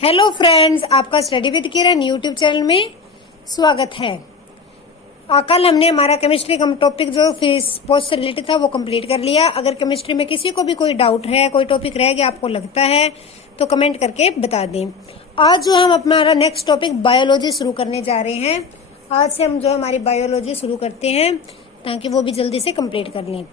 Hello friends, आपका study with Kiran YouTube channel में स्वागत है। कल हमने हमारा केमिस्ट्री का टॉपिक जो पोस्ट से रिलेटेड था वो कंप्लीट कर लिया। अगर केमिस्ट्री में किसी को भी कोई डाउट है, कोई टॉपिक रह गया आपको लगता है तो कमेंट करके बता दें। आज जो हम हमारा नेक्स्ट टॉपिक बायोलॉजी शुरू करने जा रहे हैं। आज से हम जो हमारी बायोलॉजी शुरू करते हैं ताकि वो भी जल्दी से कंप्लीट कर लें।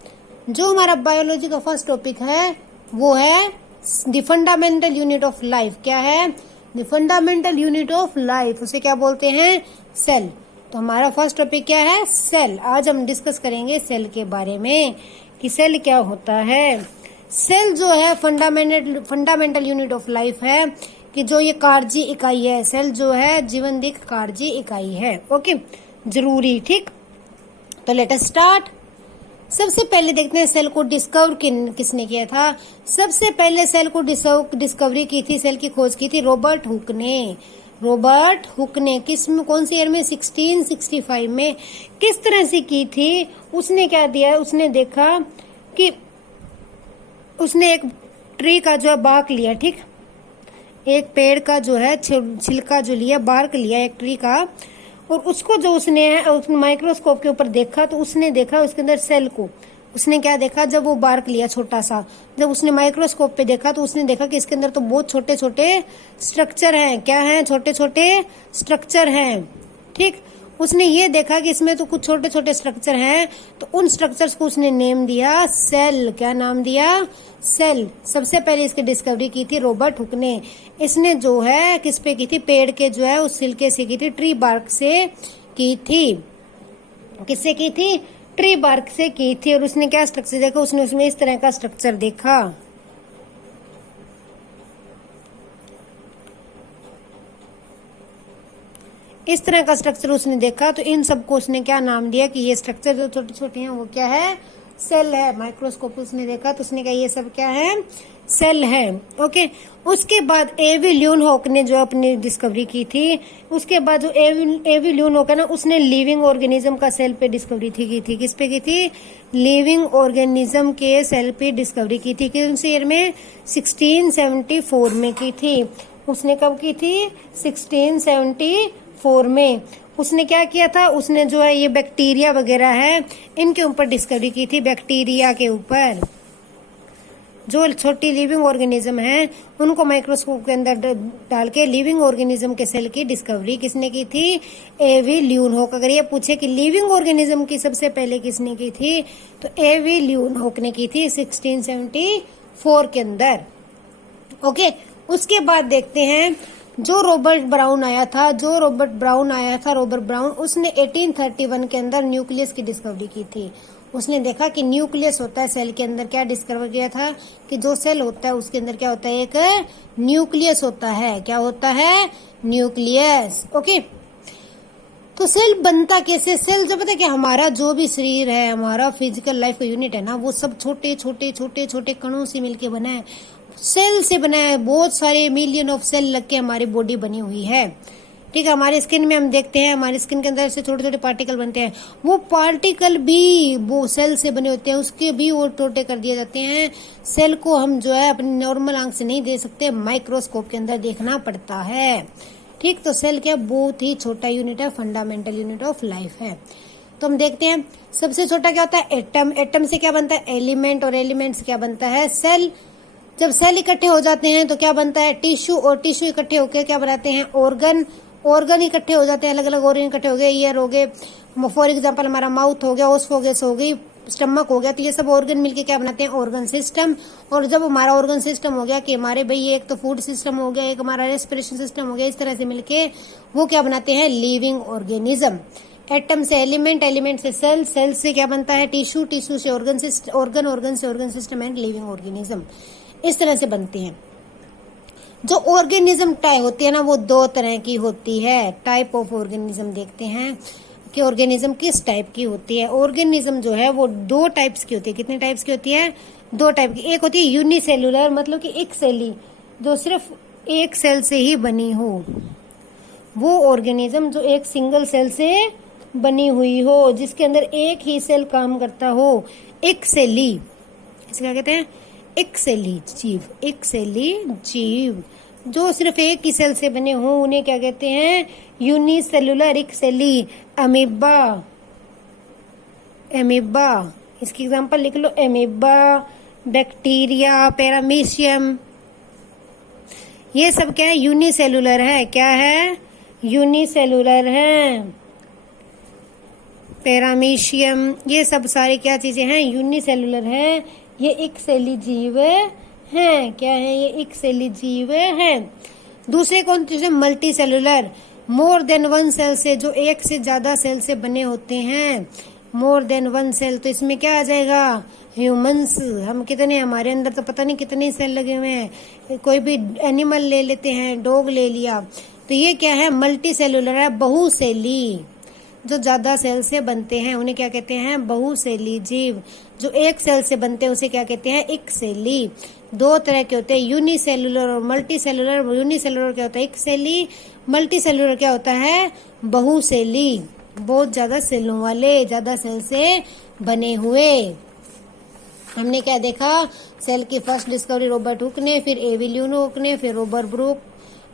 जो हमारा बायोलॉजी का फर्स्ट टॉपिक है वो है the fundamental unit of life. क्या है? The fundamental unit of life. उसे क्या बोलते हैं? सेल। तो हमारा फर्स्ट टॉपिक क्या है? सेल। आज हम डिस्कस करेंगे सेल के बारे में कि सेल क्या होता है। सेल जो है फंडामेंटल यूनिट ऑफ लाइफ है कि जो ये कार्य इकाई है। सेल जो है जीवन की कार्य इकाई है। ओके, जरूरी। ठीक, तो लेट अस स्टार्ट। सबसे पहले देखते हैं सेल को डिस्कवर किसने किया था। सबसे पहले सेल को डिस्कवरी की थी, सेल की खोज की थी रॉबर्ट हुक ने। रॉबर्ट हुक ने कौन सी ईयर में? 1665 में। किस तरह से की थी? उसने क्या दिया? उसने देखा कि उसने एक ट्री का जो है बार्क लिया। ठीक, एक पेड़ का जो है छिलका जो लिया, बार्क लिया एक ट्री का, और उसको जो उसने माइक्रोस्कोप के ऊपर देखा तो उसने देखा उसके अंदर सेल को। उसने क्या देखा? जब वो बार्क लिया छोटा सा, जब उसने माइक्रोस्कोप पे देखा तो उसने देखा कि इसके अंदर तो बहुत छोटे छोटे स्ट्रक्चर हैं। क्या हैं? छोटे छोटे स्ट्रक्चर हैं। ठीक, उसने ये देखा कि इसमें तो कुछ छोटे छोटे स्ट्रक्चर हैं, तो उन स्ट्रक्चर्स को उसने नेम दिया सेल। क्या नाम दिया? सेल। सबसे पहले इसकी डिस्कवरी की थी रॉबर्ट हुक ने। इसने जो है किस पे की थी? पेड़ के जो है उस छिलके से की थी, ट्री बार्क से की थी। किससे की थी? ट्री बार्क से की थी। और उसने क्या स्ट्रक्चर देखा? उसने उसमें इस तरह का स्ट्रक्चर देखा। इस तरह का स्ट्रक्चर उसने देखा, तो इन सबको उसने क्या नाम दिया कि ये स्ट्रक्चर जो छोटे छोटे हैं वो क्या है? सेल है। माइक्रोस्कोप उसने देखा तो उसने कहा ये सब क्या है? सेल है। ओके, उसके बाद एवी ल्यूनहॉक ने जो अपनी डिस्कवरी की थी, उसके बाद जो एवी ल्यूनहॉक है ना, उसने लिविंग ऑर्गेनिज्म का सेल पे डिस्कवरी की थी। किस पे की थी? लिविंग ऑर्गेनिज्म के सेल पे डिस्कवरी की थी। किस ईयर में? 1674 में की थी। उसने कब की थी? 1674 में। उसने क्या किया था? उसने जो है ये बैक्टीरिया वगैरह है इनके ऊपर डिस्कवरी की थी। बैक्टीरिया के ऊपर जो छोटी लिविंग ऑर्गेनिज्म है उनको माइक्रोस्कोप के अंदर डाल के लिविंग ऑर्गेनिज्म के सेल की डिस्कवरी किसने की थी? एवी ल्यूनहॉक। अगर ये पूछे कि लिविंग ऑर्गेनिज्म की सबसे पहले किसने की थी तो एवी ल्यूनहॉक ने की थी 1674 के अंदर। ओके, उसके बाद देखते हैं जो रॉबर्ट ब्राउन आया था। रॉबर्ट ब्राउन उसने 1831 के अंदर न्यूक्लियस की डिस्कवरी की थी। उसने देखा कि न्यूक्लियस होता है सेल के अंदर। क्या डिस्कवर किया था? कि जो सेल होता है उसके अंदर क्या होता है? एक न्यूक्लियस होता है। क्या होता है? न्यूक्लियस। ओके, तो सेल बनता कैसे? सेल जो पता है कि हमारा जो भी शरीर है, हमारा फिजिकल लाइफ का यूनिट है ना, वो सब छोटे छोटे छोटे छोटे कणों से मिलके बना है। सेल से बना है। बहुत सारे मिलियन ऑफ सेल लग के हमारी बॉडी बनी हुई है। ठीक है, हमारे स्किन में हम देखते हैं, हमारी स्किन के अंदर से छोटे छोटे पार्टिकल बनते हैं। वो पार्टिकल भी वो सेल से बने होते हैं, उसके भी वो टोटे कर दिए जाते हैं। सेल को हम जो है अपनी नॉर्मल आंख से नहीं देख सकते, माइक्रोस्कोप के अंदर देखना पड़ता है। ठीक, तो सेल क्या? बहुत ही छोटा यूनिट है, फंडामेंटल यूनिट ऑफ लाइफ है। तो हम देखते हैं सबसे छोटा क्या होता है? एटम। एटम से क्या बनता है? एलिमेंट। और एलिमेंट से क्या बनता है? सेल। जब सेल इकट्ठे हो जाते हैं तो क्या बनता है? टिश्यू। और टिश्यू इकट्ठे होकर क्या बनाते हैं? ऑर्गन। ऑर्गन इकट्ठे हो जाते हैं, अलग अलग ऑर्गन इकट्ठे हो गए। ईयर हो गए, फॉर एग्जांपल हमारा माउथ हो गया, ओसफोगस हो गई, स्टमक हो गया। तो ये सब ऑर्गन मिलके क्या बनाते हैं? Organ system. और जब हमारा ऑर्गन सिस्टम हो गया कि हमारे भाई एक तो फूड सिस्टम हो गया, एक हमारा रेस्पिरेशन सिस्टम हो गया, इस तरह से मिलके वो क्या बनाते हैं? Living organism. एटम से एलिमेंट, एलिमेंट से सेल, सेल से क्या बनता है? टिश्यू, टिश्यू से ऑर्गन सिस्टम, ऑर्गन से organ system and living organism. इस तरह से बनते हैं। जो ऑर्गेनिज्म टाइप होती है ना, वो दो तरह की होती है। टाइप ऑफ ऑर्गेनिज्म देखते हैं कि ऑर्गेनिज्म किस टाइप की होती है। ऑर्गेनिज्म जो है वो दो टाइप्स की होती है। कितने टाइप्स की होती है? दो टाइप की। एक होती है यूनिसेलुलर, मतलब कि एक सेली, जो सिर्फ एक सेल से ही बनी हो। वो ऑर्गेनिज्म जो एक सिंगल सेल से बनी हुई हो, जिसके अंदर एक ही सेल काम करता हो। एक सेली, इसे क्या कहते हैं? एक सेली जीव। एक सेली जीव। जो सिर्फ एक ही सेल से बने हों उन्हें क्या कहते हैं? यूनिसेलुलर एक सेली। अमीबा, एमीबा, इसकी एग्जांपल लिख लो, एमीबा, बैक्टीरिया, पैरामीशियम, ये सब क्या है? यूनिसेलुलर है। क्या है? यूनिसेलुलर है। पैरामीशियम, ये सब सारे क्या चीजें हैं? यूनिसेलुलर है। ये एक सेली जीव हैं। क्या है? ये एक सेली जीव हैं। दूसरे कौन चीज? Multi cellular, more than one cell से, जो एक से ज्यादा सेल से बने होते हैं। मोर देन वन सेल, तो इसमें क्या आ जाएगा? ह्यूमंस। हम कितने, हमारे अंदर तो पता नहीं कितने सेल लगे हुए हैं। कोई भी एनिमल ले लेते हैं, डॉग ले लिया, तो ये क्या है? मल्टी सेलुलर है, बहुसेली। जो ज्यादा सेल से बनते हैं उन्हें क्या कहते हैं? बहुसेली जीव। जो एक सेल से बनते हैं उसे क्या कहते हैं? एक सेली। दो तरह के होते हैं, यूनिसेलुलर और मल्टी सेलुलर। यूनिसेलुलर क्या होता है? एक सेली। मल्टी सेलुलर क्या होता है? बहुसेली, बहुत ज्यादा सेलों वाले, ज्यादा सेल से बने हुए। हमने क्या देखा? सेल की फर्स्ट डिस्कवरी रॉबर्ट हुक ने, फिर एविल हुक ने, फिर रॉबर्ट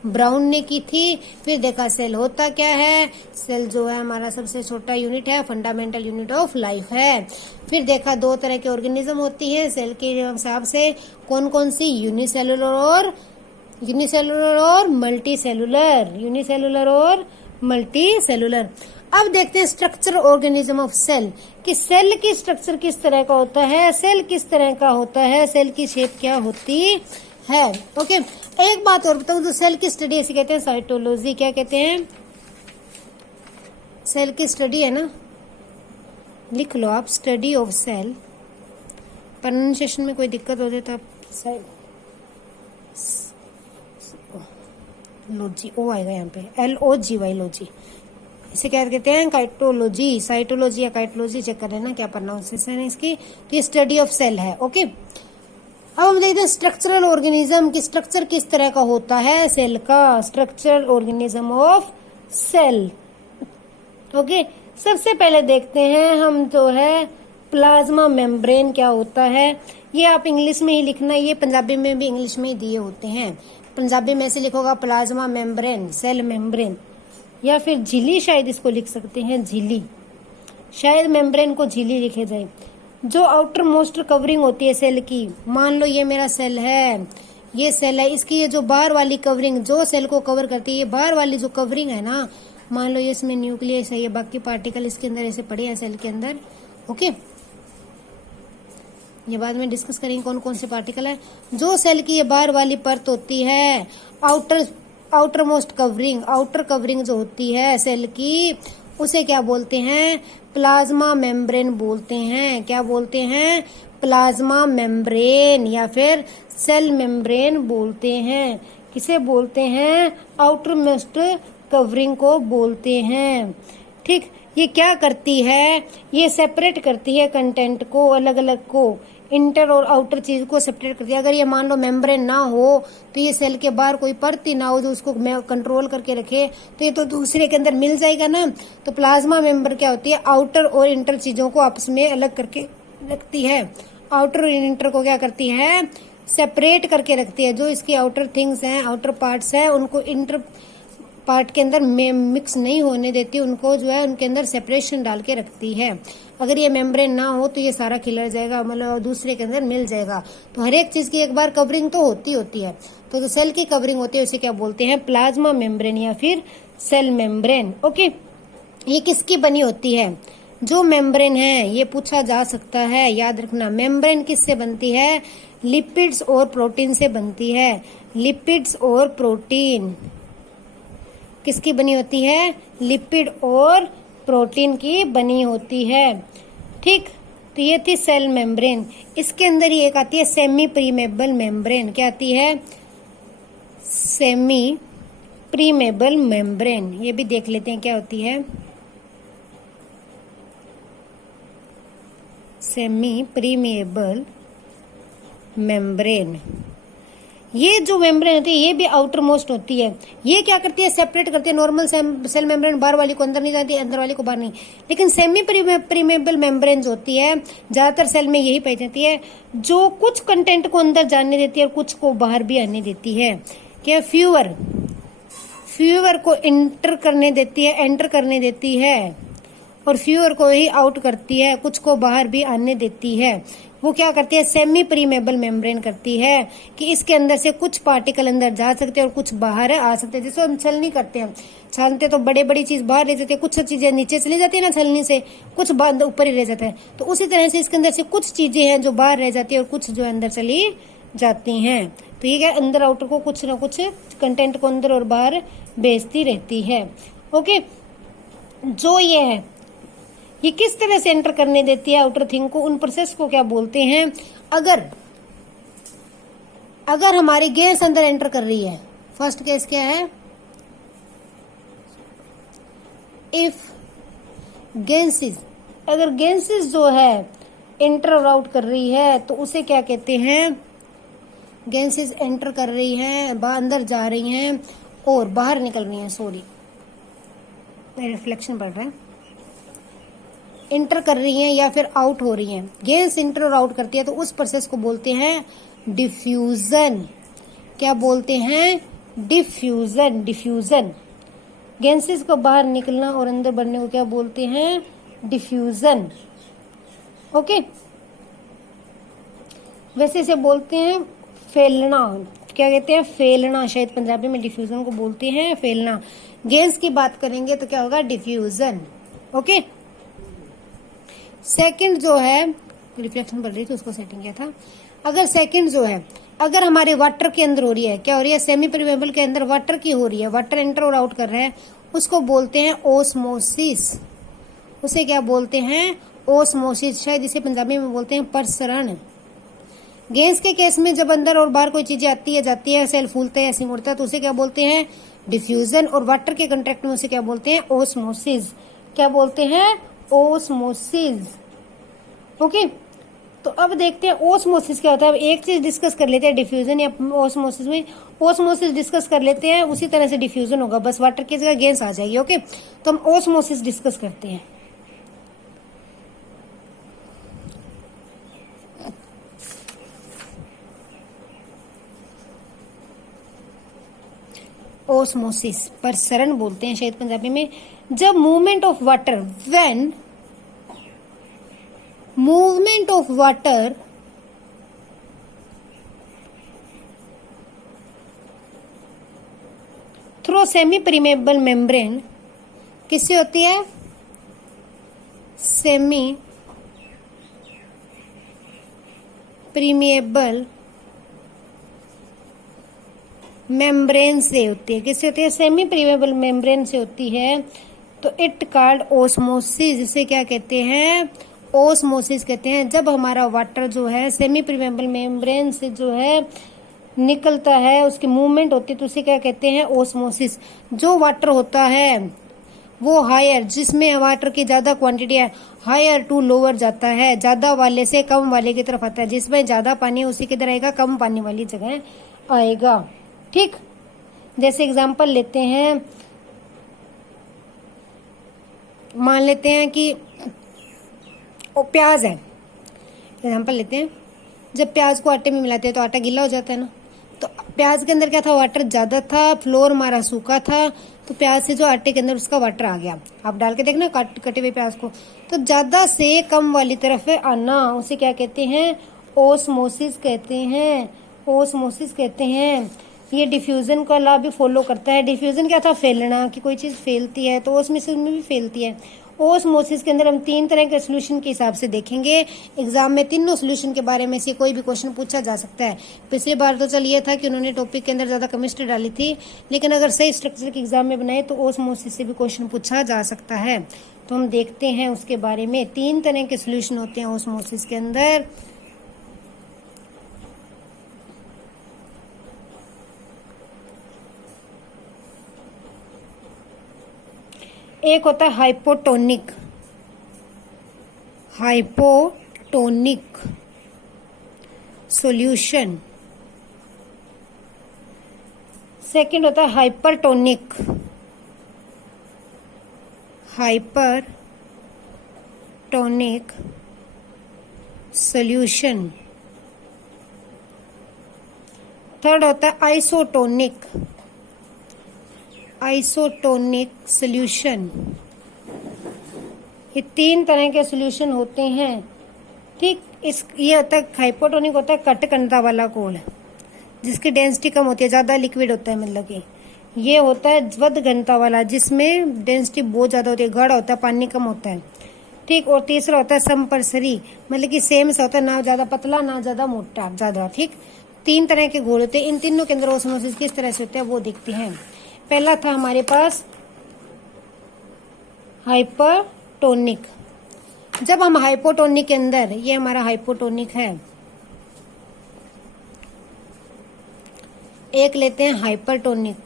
ब्राउन ने की थी। फिर देखा सेल होता क्या है। सेल जो है हमारा सबसे छोटा यूनिट है, फंडामेंटल यूनिट ऑफ लाइफ है। फिर देखा दो तरह के ऑर्गेनिज्म होती है सेल के हिसाब से, कौन कौन सी? यूनिसेलुलर और मल्टी सेलुलर। यूनिसेलुलर और मल्टी सेलुलर। अब देखते हैं स्ट्रक्चर ऑर्गेनिज्म ऑफ सेल, कि सेल की स्ट्रक्चर किस तरह का होता है, सेल किस तरह का होता है, सेल की शेप क्या होती है। ओके, एक बात और बताऊं, जो सेल की स्टडी ऐसी कहते हैं साइटोलॉजी। क्या कहते हैं? सेल की स्टडी है ना, लिख लो आप, स्टडी ऑफ सेल। प्रोनाउंसिएशन में कोई दिक्कत हो जाए तो आप लॉजी ओ आएगा यहाँ पे, LOGY लॉजी। इसे क्या कहते हैं? काइटोलॉजी, साइटोलॉजी या काइटोलॉजी, चेक कर लेना क्या प्रोनाउंसिएशन है इसकी। तो ये स्टडी ऑफ सेल है। ओके, अब हम देखते हैं स्ट्रक्चरल ऑर्गेनिज्म की स्ट्रक्चर किस तरह का होता है सेल का। Structural organism of cell. Okay, सबसे पहले देखते हैं हम जो है प्लाज्मा मेम्ब्रेन क्या होता है। ये आप इंग्लिश में ही लिखना, ये पंजाबी में भी इंग्लिश में ही दिए होते हैं। पंजाबी में से लिखोगा प्लाज्मा मेम्ब्रेन, सेल मेम्ब्रेन, या फिर झिल्ली शायद इसको लिख सकते हैं, झिल्ली। शायद मेम्ब्रेन को झिल्ली लिखे जाए। जो आउटर मोस्ट कवरिंग होती है सेल की, मान लो ये मेरा सेल है, ये सेल है, इसकी ये जो बाहर वाली कवरिंग जो सेल को कवर करती है, ये बाहर वाली जो कवरिंग है ना, मान लो ये इसमें न्यूक्लियस है, ये बाकी पार्टिकल इसके अंदर ऐसे पड़े हैं सेल के अंदर। ओके, ये बाद में डिस्कस करेंगे कौन कौन से पार्टिकल है। जो सेल की ये बाहर वाली परत होती है, outer most covering, outer covering जो होती है सेल की, उसे क्या बोलते हैं? प्लाज्मा मेम्ब्रेन बोलते हैं। क्या बोलते हैं? प्लाज्मा मेम्ब्रेन या फिर सेल मेम्ब्रेन बोलते हैं। किसे बोलते हैं? आउटर मोस्ट कवरिंग को बोलते हैं। ठीक, ये क्या करती है? ये सेपरेट करती है कंटेंट को, अलग अलग को, इंटर और आउटर चीज को सेपरेट करती है। अगर ये मान लो मेम्ब्रेन ना हो तो ये सेल के बाहर कोई परत ही ना हो जो उसको कंट्रोल करके रखे, तो ये तो दूसरे के अंदर मिल जाएगा ना। तो प्लाज्मा मेम्ब्रेन क्या होती है? आउटर और इंटर चीजों को आपस में अलग करके रखती है। आउटर और इंटर को क्या करती है? सेपरेट करके रखती है। जो इसकी आउटर थिंग्स हैं, आउटर पार्ट्स हैं, उनको इंटर पार्ट के अंदर मिक्स नहीं होने देती, उनको जो है उनके अंदर सेपरेशन डाल के रखती है। अगर ये मेम्ब्रेन ना हो तो ये सारा खिलर जाएगा, मतलब दूसरे के अंदर मिल जाएगा। तो हर एक चीज की एक बार कवरिंग तो होती है। तो जो सेल की कवरिंग होती है उसे क्या बोलते हैं? प्लाज्मा मेम्ब्रेन या फिर सेल मेम्ब्रेन। ओके, ये किसकी बनी होती है? जो मेम्ब्रेन है, ये पूछा जा सकता है, याद रखना। मेम्ब्रेन किससे बनती है? लिपिड्स और प्रोटीन से बनती है। लिपिड्स और प्रोटीन किसकी बनी होती है? लिपिड और प्रोटीन की बनी होती है। ठीक, तो ये थी सेल मेम्ब्रेन। इसके अंदर ही एक आती है सेमी प्रीमेबल मेम्ब्रेन। क्या आती है? Semi permeable membrane. ये भी देख लेते हैं क्या होती है। सेमी प्रीमेबल मेम्ब्रेन, ये जो मेम्ब्रेन होती है ये भी आउटर मोस्ट होती है। ये क्या करती है? सेपरेट करती है। नॉर्मल सेल मेम्ब्रेन बाहर वाली को अंदर नहीं जाती, अंदर वाली को बाहर नहीं। लेकिन सेमी प्रीमेबल मेम्ब्रेन जो होती है, ज्यादातर सेल में यही पाई जाती है, जो कुछ कंटेंट को अंदर जाने देती है और कुछ को बाहर भी आने देती है। क्या फ्यूअर, फ्यूअर को एंटर करने देती है और फ्यूअर को ही आउट करती है, कुछ को बाहर भी आने देती है। वो क्या करती है, सेमी प्रीमेबल मेम्ब्रेन करती है कि इसके अंदर से कुछ पार्टिकल अंदर जा सकते हैं और कुछ बाहर आ सकते हैं। जैसे हम छलनी करते हैं, छानते तो बड़ी बड़ी चीज बाहर रह जाती है, कुछ चीजें नीचे चली जाती है ना छलनी से, कुछ बंद ऊपर ही रह जाता है। तो उसी तरह से इसके अंदर से कुछ चीजें हैं जो बाहर रह जाती है और कुछ जो अंदर चली जाती हैं। तो ये क्या, अंदर आउटर को कुछ ना कुछ कंटेंट को अंदर और बाहर भेजती रहती है। ओके, जो ये है ये किस तरह से एंटर करने देती है आउटर थिंग को, उन प्रोसेस को क्या बोलते हैं। अगर हमारी गैस अंदर एंटर कर रही है, फर्स्ट केस क्या है, इफ गैसेस, अगर गैसेस जो है एंटर और आउट कर रही है तो उसे क्या कहते हैं, गैसेस एंटर कर रही हैं, अंदर जा रही हैं और बाहर निकल रही हैं। सॉरी, रिफ्लेक्शन पड़ रहा है। इंटर कर रही हैं या फिर आउट हो रही हैं, गैस इंटर और आउट करती है तो उस प्रोसेस को बोलते हैं डिफ्यूजन। क्या बोलते हैं, डिफ्यूजन। डिफ्यूजन, गैसेस को बाहर निकलना और अंदर बढ़ने को क्या बोलते हैं, डिफ्यूजन। ओके, वैसे इसे बोलते हैं फैलना। क्या कहते हैं, फैलना। शायद पंजाबी में डिफ्यूजन को बोलते हैं फैलना। गैस की बात करेंगे तो क्या होगा, डिफ्यूजन। ओके, सेकंड जो है, रिफ्लेक्शन बढ़ रही थी उसको सेटिंग किया था। अगर सेकंड जो है, अगर हमारे वाटर के अंदर हो रही है, क्या हो रही है, सेमी परमेबल के अंदर वाटर की हो रही है, वाटर एंटर और आउट कर रहा है, उसको बोलते हैं ओस्मोसिस। उसे क्या बोलते हैं, ओस्मोसिस। शायद इसे पंजाबी में बोलते हैं प्रसरण। गैस के केस में जब अंदर और बाहर कोई चीजें आती है जाती है, सेल फूलता है ऐसे मुड़ता है तो उसे क्या बोलते हैं, डिफ्यूजन। और वाटर के कंट्रैक्ट में उसे क्या बोलते हैं, ओस्मोसिस। क्या बोलते हैं, ओस्मोसिस। ओके, तो अब देखते हैं ओस्मोसिस क्या होता है। अब एक चीज डिस्कस कर लेते हैं डिफ्यूजन या ओस्मोसिस में। ओस्मोसिस डिस्कस कर लेते हैं, उसी तरह से डिफ्यूजन होगा, बस वाटर की जगह गैस आ जाएगी। ओके, तो हम ओस्मोसिस डिस्कस करते हैं। ओस्मोसिस, प्रसरण बोलते हैं शायद पंजाबी में। जब movement of water, when movement of water through semi permeable membrane, किससे होती है, सेमी परमेबल मेम्ब्रेन से होती है। किससे होती है, सेमी परमेबल मेम्ब्रेन से होती है। तो इट कॉल्ड ओस्मोसिस। इसे क्या कहते हैं, ओस्मोसिस कहते हैं। जब हमारा वाटर जो है सेमी परमेबल मेम्ब्रेन से जो है निकलता है, उसकी मूवमेंट होती है तो उसे क्या कहते हैं, ओस्मोसिस। जो वाटर होता है वो हायर, जिसमें वाटर की ज्यादा क्वांटिटी है, हायर टू लोअर जाता है, ज्यादा वाले से कम वाले की तरफ आता है। जिसमें ज्यादा पानी है उसी किधर आएगा, कम पानी वाली जगह आएगा। ठीक, जैसे एग्जांपल लेते हैं, मान लेते हैं कि प्याज है, एग्जांपल लेते हैं। जब प्याज को आटे में मिलाते हैं तो आटा गीला हो जाता है ना, तो प्याज के अंदर क्या था, वाटर ज्यादा था, फ्लोर हमारा सूखा था, तो प्याज से जो आटे के अंदर उसका वाटर आ गया। आप डाल के देखना कटे हुए प्याज को, तो ज्यादा से कम वाली तरफ आना, उसे क्या कहते हैं, ओस्मोसिस कहते हैं। ओस्मोसिस कहते हैं। ये डिफ्यूजन का लॉ भी फॉलो करता है। डिफ्यूजन क्या था, फैलना, कि कोई चीज फैलती है, तो ओस्मोसिस में भी फैलती है। ओस्मोसिस के अंदर हम 3 तरह के सोल्यूशन के हिसाब से देखेंगे। एग्जाम में तीनों सोल्यूशन के बारे में से कोई भी क्वेश्चन पूछा जा सकता है। पिछली बार तो चल ये था कि उन्होंने टॉपिक के अंदर ज्यादा केमिस्ट्री डाली थी, लेकिन अगर सही स्ट्रक्चर के एग्जाम में बनाए तो ओस्मोसिस से भी क्वेश्चन पूछा जा सकता है। तो हम देखते हैं उसके बारे में। 3 तरह के सोल्यूशन होते हैं ओस्मोसिस के अंदर। एक होता है हाइपोटोनिक, हाइपोटोनिक सॉल्यूशन। सेकंड होता है हाइपरटोनिक, हाइपरटोनिक सॉल्यूशन। थर्ड होता है आइसोटोनिक, आइसोटोनिक सॉल्यूशन। ये 3 तरह के सॉल्यूशन होते हैं, ठीक। ये होता है हाइपोटोनिक, होता है कट घनता वाला घोल जिसकी डेंसिटी कम होती है, ज्यादा लिक्विड होता है, मतलब कि ये होता है ज्वद घनता वाला जिसमें डेंसिटी बहुत ज्यादा होती है, गाढ़ा होता है, पानी कम होता है, ठीक। और तीसरा होता है समपरसरी, मतलब कि सेम सा होता है, ना ज्यादा पतला ना ज्यादा मोटा, ज्यादा, ठीक। 3 तरह के घोल होते हैं। इन तीनों के अंदर ऑस्मोसिस किस तरह से होता है वो देखते हैं। पहला था हमारे पास हाइपरटोनिक। जब हम हाइपोटोनिक के अंदर, ये हमारा हाइपोटोनिक है, एक लेते हैं हाइपरटोनिक,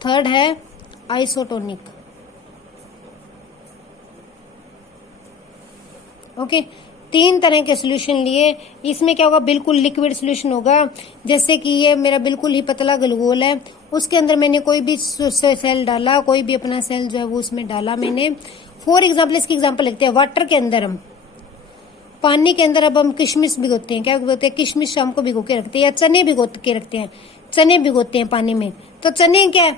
थर्ड है आइसोटोनिक, ओके। 3 तरह के सॉल्यूशन लिए। इसमें क्या होगा, बिल्कुल लिक्विड सॉल्यूशन होगा। जैसे कि ये मेरा बिल्कुल ही पतला गलगोल है, उसके अंदर मैंने कोई भी सेल डाला, कोई भी अपना सेल जो है वो उसमें डाला मैंने। फॉर एग्जाम्पल, इसकी एग्जाम्पल लिखते हैं। वाटर के अंदर हम, पानी के अंदर अब हम किशमिश भिगोते हैं, क्या भिगोते हैं, किशमिश शाम को भिगो के रखते हैं, या चने भिगो के रखते हैं, चने भिगोते हैं पानी में। तो चने क्या है,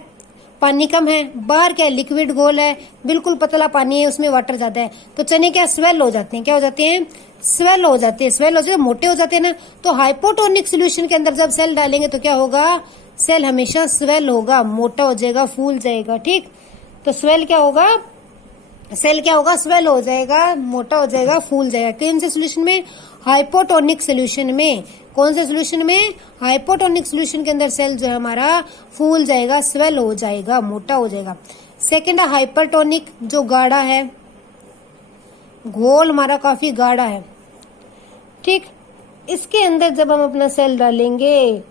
पानी कम है, बाहर क्या है, लिक्विड घोल है, बिल्कुल पतला पानी है, उसमें वाटर ज्यादा है, तो चने क्या स्वेल हो जाते हैं, क्या हो जाते हैं, स्वेल हो जाते हैं, स्वेल हो जाते हैं, मोटे हो जाते हैं ना। तो हाइपोटोनिक सोल्यूशन के अंदर जब सेल डालेंगे तो क्या होगा, सेल हमेशा स्वेल होगा, मोटा हो जाएगा, फूल जाएगा, ठीक। तो स्वेल क्या होगा, सेल क्या होगा, स्वेल हो जाएगा, मोटा हो जाएगा, फूल जाएगा। कौन से सोल्यूशन में, हाइपोटोनिक सोल्यूशन में। कौन से सोल्यूशन में, हाइपोटोनिक सोल्यूशन के अंदर सेल जो है हमारा फूल जाएगा, स्वेल हो जाएगा, मोटा हो जाएगा। सेकेंड है हाइपरटोनिक, जो गाढ़ा है, घोल हमारा काफी गाढ़ा है, ठीक। इसके अंदर जब हम अपना सेल डालेंगे,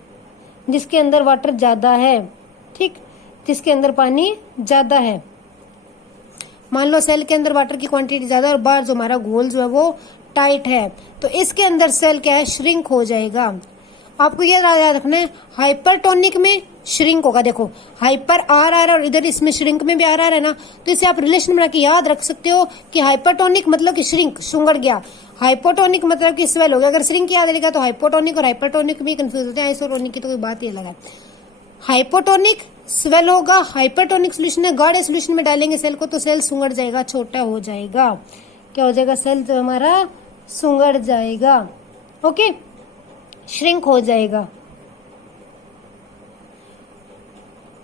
जिसके अंदर वाटर ज्यादा है, ठीक, जिसके अंदर पानी ज्यादा है, मान लो सेल के अंदर वाटर की क्वांटिटी ज्यादा है और बाहर जो हमारा घोल जो है वो टाइट है, तो इसके अंदर सेल क्या है, श्रिंक हो जाएगा। आपको ये याद रखना है, हाइपरटोनिक में श्रिंक होगा। देखो हाइपर आर आर और इधर इसमें श्रिंक में भी आर आर है ना, तो इसे आप रिलेशन बना के याद रख सकते हो कि हाइपरटोनिक मतलब कि श्रिंक, सुंगड़ गया, हाइपोटोनिक मतलब कि स्वेल हो गया। अगर श्रिंक याद रहेगा तो हाइपोटोनिक और हाइपरटोनिक में कंफ्यूज होते हैं, आइसोटोनिक की तो कोई बात ही अलग है। हाइपोटोनिक स्वेल होगा, हाइपरटोनिक सोल्यूशन है, गाढ़े सोल्यूशन में डालेंगे सेल को तो सेल सुंगड़ जाएगा, छोटा हो जाएगा, क्या हो जाएगा, सेल जो हमारा सुंगड़ जाएगा, ओके, श्रिंक हो जाएगा।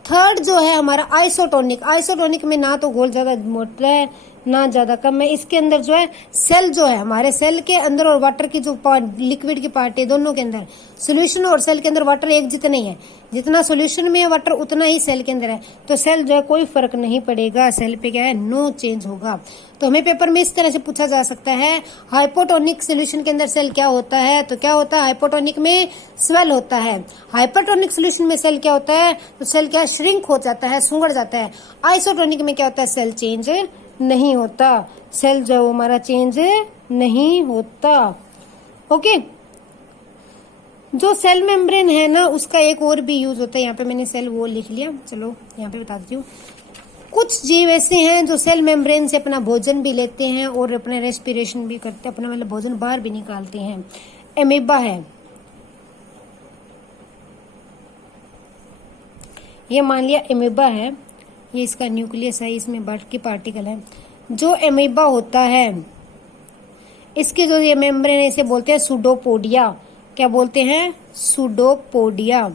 थर्ड जो है हमारा आइसोटोनिक। आइसोटोनिक में ना तो घोल ज्यादा मोटा है ना ज्यादा कम है, इसके अंदर जो है सेल जो है, हमारे सेल के अंदर और वाटर की जो लिक्विड की पार्ट है, दोनों के अंदर सोल्यूशन और सेल के अंदर वाटर एक जितना ही है, जितना सोल्यूशन में है वाटर उतना ही सेल के अंदर है, तो सेल जो है कोई फर्क नहीं पड़ेगा, सेल पे क्या है, नो चेंज होगा। तो हमें पेपर में इस तरह से पूछा जा सकता है, हाइपोटोनिक सोल्यूशन के अंदर सेल क्या होता है, तो क्या होता है, हाइपोटोनिक में स्वेल होता है, हाइपरटोनिक सोल्यूशन में सेल क्या होता है, तो सेल क्या श्रिंक हो जाता है, सुंगड़ जाता है। आइसोटोनिक में क्या होता है, सेल चेंज नहीं होता, सेल जो है हमारा चेंज नहीं होता, ओके। जो सेल मेम्ब्रेन है ना, उसका एक और भी यूज होता है, यहाँ पे मैंने सेल वो लिख लिया, चलो यहाँ पे बता देती हूँ। कुछ जीव ऐसे हैं जो सेल मेम्ब्रेन से अपना भोजन भी लेते हैं और अपना रेस्पिरेशन भी करते हैं, अपना मतलब भोजन बाहर भी निकालते हैं। एमीबा है, ये मान लिया एमीबा है, ये इसका न्यूक्लियस है, इसमें बाकी पार्टिकल है। जो एमीबा होता है, इसके जो ये मेम्ब्रेन है इसे बोलते हैं सुडोपोडिया। क्या बोलते हैं, सुडोपोडिया,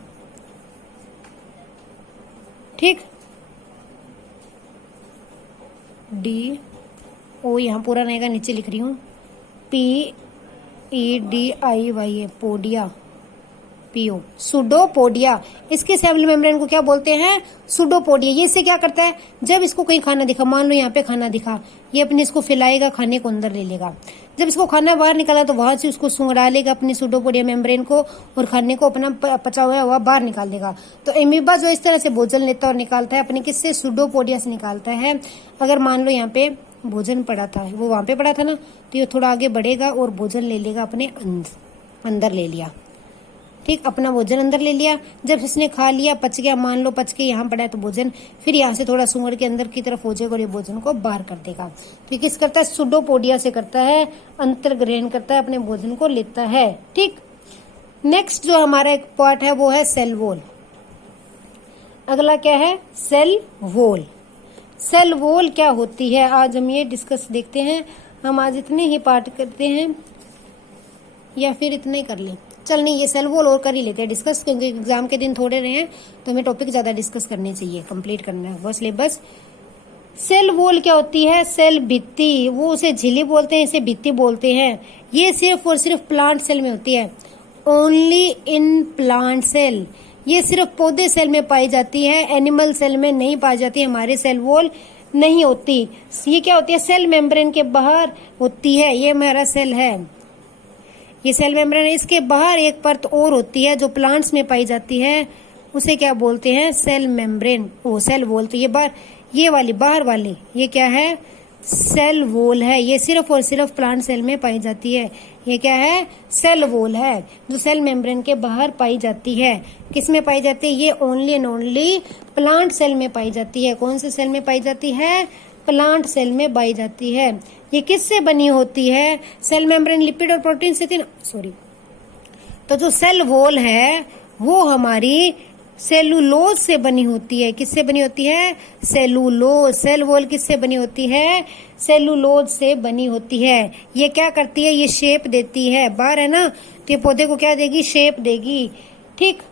ठीक। डी ओ यहाँ पूरा रहेगा, नीचे लिख रही हूँ, PEDIY, पोडिया, पीओ, सुडोपोडिया। इसके सेल मेम्ब्रेन को क्या बोलते हैं, सुडोपोडिया। ये इससे क्या करता है, जब इसको कहीं खाना दिखा, मान लो यहाँ पे खाना दिखा, ये अपने इसको फैलाएगा, खाने को अंदर ले लेगा। जब इसको खाना बाहर निकाला तो वहां से उसको सुंगड़ा लेगा अपनी सुडोपोडिया मेम्ब्रेन को और खाने को अपना पचा हुआ बाहर निकाल देगा। तो एमीबा जो इस तरह से भोजन लेता और निकालता है, अपने किससे, सुडोपोडिया से निकालता है। अगर मान लो यहाँ पे भोजन पड़ा था, वो वहां पे पड़ा था ना, तो ये थोड़ा आगे बढ़ेगा और भोजन ले लेगा, अपने अंदर ले लिया, ठीक, अपना भोजन अंदर ले लिया। जब इसने खा लिया, पच गया, मान लो पच के यहाँ पड़ा है तो भोजन, फिर यहाँ से थोड़ा सूंघ के अंदर की तरफ हो जाएगा और ये भोजन को बाहर कर देगा। तो किस करता है, सुडोपोडिया से करता है, अंतर ग्रहण करता है, अपने भोजन को लेता है। ठीक, नेक्स्ट जो हमारा एक पार्ट है वो है सेल वॉल। अगला क्या है, सेल वॉल। सेल वॉल क्या होती है, आज हम ये डिस्कस देखते हैं। हम आज इतने ही पार्ट करते हैं या फिर इतने कर लें, चल नहीं, ये सेल वॉल और कर ही लेते हैं डिस्कस, क्योंकि एग्जाम के दिन थोड़े रहे हैं तो हमें टॉपिक ज्यादा डिस्कस करने चाहिए, कंप्लीट करना है वो सिलेबस। सेल वॉल क्या होती है, सेल भित्ति, वो उसे झिल्ली बोलते हैं, इसे भित्ति बोलते हैं। ये सिर्फ और सिर्फ प्लांट सेल में होती है, ओनली इन प्लांट सेल। ये सिर्फ पौधे सेल में पाई जाती है, एनिमल सेल में नहीं पाई जाती, हमारे सेल वॉल नहीं होती। ये क्या होती है, सेल मेम्ब्रेन के बाहर होती है। ये हमारा सेल है, ये सेल मेम्ब्रेन है, इसके बाहर एक परत और होती है जो प्लांट्स में पाई जाती है, उसे क्या बोलते हैं, सेल मेम्ब्रेन, वो सेल वॉल। तो ये वाली बाहर वाली ये क्या है, सेल वॉल है। ये सिर्फ और सिर्फ प्लांट सेल में पाई जाती है। ये क्या है, सेल वॉल है, जो सेल मेम्ब्रेन के बाहर पाई जाती है। किस में पाई जाती है, ये only and only plant cell में पाई जाती है। कौन से सेल में पाई जाती है, प्लांट सेल में पाई जाती है। ये किससे बनी होती है, सेल मेम्ब्रेन लिपिड और प्रोटीन से तो जो सेल वॉल है वो हमारी सेलुलोज से बनी होती है। किससे बनी होती है, सेलुलोज। सेल वॉल किससे बनी होती है, सेलुलोज से बनी होती है। ये क्या करती है, ये शेप देती है, बाहर है ना, तो ये पौधे को क्या देगी, शेप देगी। ठीक,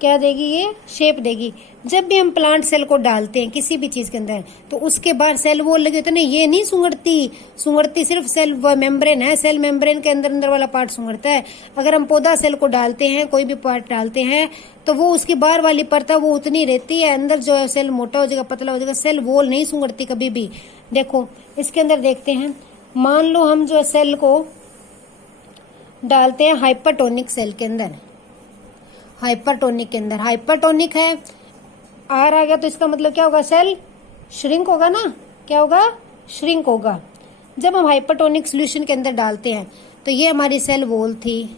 क्या देगी, ये शेप देगी। जब भी हम प्लांट सेल को डालते हैं किसी भी चीज के अंदर, तो उसके बाहर सेल वॉल लगे होते हैं ना, ये नहीं सुंगड़ती सिर्फ सेल मेम्ब्रेन है, सेल मेम्ब्रेन के अंदर वाला पार्ट सुंगड़ता है। अगर हम पौधा सेल को डालते हैं, कोई भी पार्ट डालते हैं, तो वो उसकी बाहर वाली परत वो उतनी रहती है, अंदर जो है सेल मोटा हो जाएगा, पतला हो जाएगा, सेल वॉल नहीं सुंगड़ती कभी भी। देखो इसके अंदर देखते हैं, मान लो हम जो सेल को डालते हैं हाइपरटोनिक सेल के अंदर, हाइपरटोनिक के अंदर, हाइपरटोनिक है, आर आ गया तो इसका मतलब क्या होगा, सेल श्रिंक होगा ना, क्या होगा, श्रिंक होगा। जब हम हाइपरटोनिक सोल्यूशन के अंदर डालते हैं तो ये हमारी सेल वॉल थी,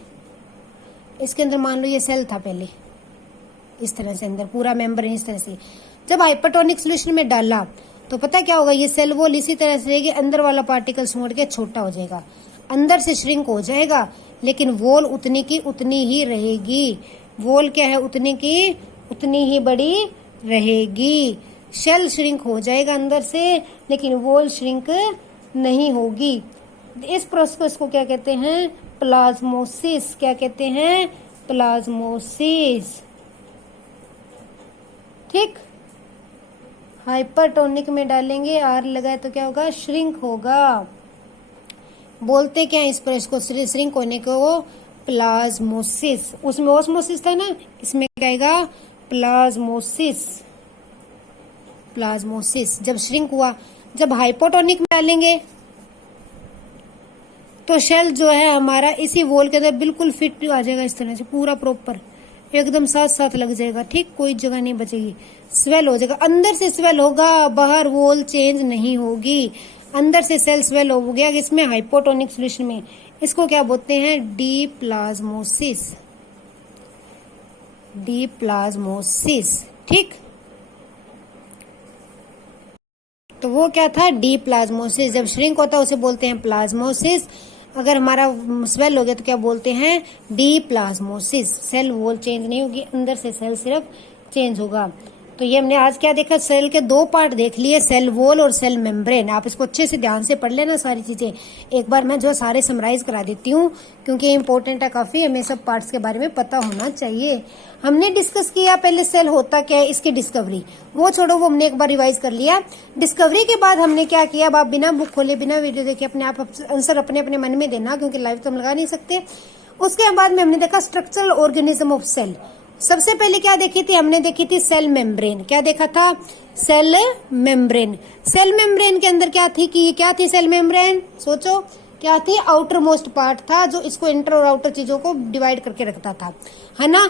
इसके अंदर मान लो ये सेल था पहले, इस तरह से अंदर पूरा मेम्ब्रेन इस तरह से। जब हाइपरटोनिक सोल्यूशन में डाला तो पता क्या होगा, ये सेल वॉल इसी तरह से रहेगी, अंदर वाला पार्टिकल सुंगड़ के छोटा हो जाएगा, अंदर से श्रिंक हो जाएगा, लेकिन वॉल उतनी की उतनी ही रहेगी। वॉल क्या है, उतनी की उतनी ही बड़ी रहेगी। शेल श्रिंक हो जाएगा अंदर से, लेकिन वॉल श्रिंक नहीं होगी। इस प्रोसेस को क्या कहते हैं, प्लाज्मोसिस। क्या कहते हैं, प्लाज्मोसिस। ठीक, हाइपरटोनिक में डालेंगे, आर लगाए तो क्या होगा, श्रिंक होगा। बोलते क्या इस प्रोसेस को, श्रिंक होने को प्लाज्मोसिस। उसमें ओस्मोसिस था ना, इसमें क्या आएगा, प्लाज्मोसिस। प्लाज्मोसिस जब श्रिंक हुआ। जब हाइपोटोनिक में डालेंगे तो शेल जो है हमारा इसी वॉल के अंदर बिल्कुल फिट आ जाएगा, इस तरह से पूरा प्रॉपर एकदम साथ साथ लग जाएगा। ठीक, कोई जगह नहीं बचेगी, स्वेल हो जाएगा, अंदर से स्वेल होगा, बाहर वॉल चेंज नहीं होगी, अंदर से सेल स्वेल हो गया। इसमें हाइपोटोनिक सोल्यूशन में इसको क्या बोलते हैं, डीप्लाज्मोसिस। डीप्लाज्मोसिस। ठीक, तो वो क्या था, डीप्लाज्मोसिस। जब श्रिंक होता है उसे बोलते हैं प्लाज्मोसिस। अगर हमारा स्वेल हो गया तो क्या बोलते हैं, डीप्लाज्मोसिस। सेल वॉल चेंज नहीं होगी, अंदर से सेल सिर्फ चेंज होगा। तो ये हमने आज क्या देखा, सेल के दो पार्ट देख लिए, सेल वॉल और सेल मेम्ब्रेन। आप इसको अच्छे से ध्यान से पढ़ लेना सारी चीजें। एक बार मैं जो सारे समराइज करा देती हूँ, क्योंकि इंपॉर्टेंट है काफी, हमें सब पार्ट्स के बारे में पता होना चाहिए। हमने डिस्कस किया पहले सेल होता क्या है, इसकी डिस्कवरी, वो छोड़ो, वो हमने एक बार रिवाइज कर लिया। डिस्कवरी के बाद हमने क्या किया, अब आप बिना बुक खोले बिना वीडियो देखे अपने आप आंसर अपने अपने मन में देना, क्योंकि लाइव तो हम लगा नहीं सकते। उसके बाद में हमने देखा स्ट्रक्चरल ऑर्गेनिज्म ऑफ सेल। सबसे पहले क्या देखी थी, हमने देखी थी सेल मेम्ब्रेन। क्या देखा था, सेल मेम्ब्रेन। सेल मेम्ब्रेन के अंदर क्या थी, कि क्या थी सेल मेम्ब्रेन, सोचो क्या थी, आउटर मोस्ट पार्ट था जो इसको इंटर और आउटर चीजों को डिवाइड करके रखता था, है ना,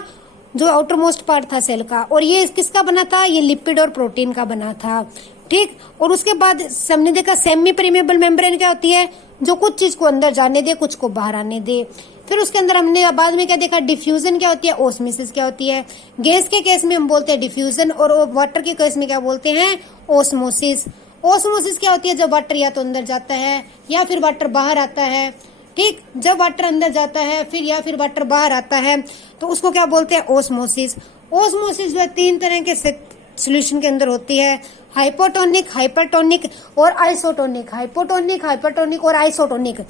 जो आउटर मोस्ट पार्ट था सेल का। और ये किसका बना था, ये लिपिड और प्रोटीन का बना था। ठीक, और उसके बाद हमने देखा सेमी परमेबल मेम्ब्रेन क्या होती है, जो कुछ चीज को अंदर जाने दे, कुछ को बाहर आने दे। फिर उसके अंदर हमने बाद में क्या देखा, डिफ्यूजन क्या होती है, ओस्मोसिस क्या होती है। गैस के केस में हम बोलते हैं डिफ्यूजन, और वाटर के केस में क्या बोलते हैं, ओस्मोसिस। ओस्मोसिस क्या होती है, जब वाटर या तो अंदर जाता है या फिर वाटर बाहर आता है। ठीक, जब वाटर अंदर जाता है फिर या फिर वाटर बाहर आता है तो उसको क्या बोलते हैं, ओस्मोसिस। ओस्मोसिस जो है 3 तरह के सॉल्यूशन के अंदर होती है, हाइपोटोनिक, हाइपरटोनिक और आइसोटोनिक। हाइपोटोनिक, हाइपरटोनिक और आइसोटोनिक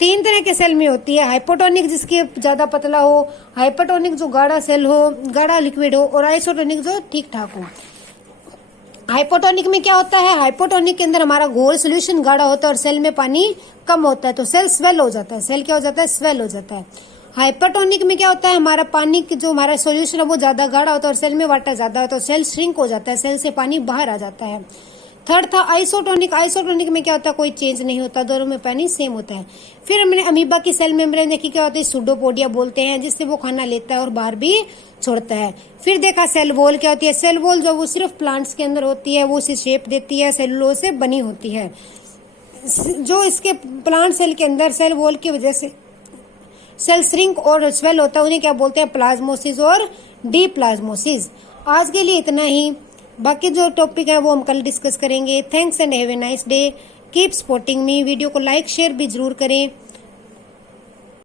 3 तरह के सेल में होती है। हाइपोटोनिक जिसके ज्यादा पतला हो, हाइपरटोनिक जो गाढ़ा सेल हो, गाढ़ा लिक्विड हो, और आइसोटोनिक जो ठीक ठाक हो। हाइपोटोनिक में क्या होता है, हाइपोटोनिक के अंदर हमारा घोल सोल्यूशन गाढ़ा होता है और सेल में पानी कम होता है तो सेल स्वेल हो जाता है। सेल क्या हो जाता है, स्वेल हो जाता है। हाइपरटोनिक में क्या होता है, हमारा पानी की जो हमारा सॉल्यूशन है वो ज्यादा गाढ़ा होता है और सेल में वाटर ज्यादा होता है तो सेल श्रिंक हो जाता है, सेल से पानी बाहर आ जाता है। थर्ड था आइसोटोनिक। आइसोटोनिक में क्या होता है, कोई चेंज नहीं होता, दोनों में पानी सेम होता है। फिर हमने अमीबा की सेल मेम्ब्रेन देखी, क्या होती है, सूडोपोडिया बोलते हैं, जिससे वो खाना लेता है और बाहर भी छोड़ता है। फिर देखा सेल वॉल क्या होती है, सेल वॉल जो वो सिर्फ प्लांट्स के अंदर होती है, वो उसे शेप देती है, सेलुलोज से बनी होती है। जो इसके प्लांट सेल के अंदर सेल वॉल की वजह से सेल श्रिंक और स्वेल होता है, उन्हें क्या बोलते हैं, प्लाज्मोसिस और डीप्लाज्मोसिस। आज के लिए इतना ही, बाकी जो टॉपिक है वो हम कल डिस्कस करेंगे। Thanks and have a nice day, keep supporting me. Video को लाइक शेयर भी जरूर करें।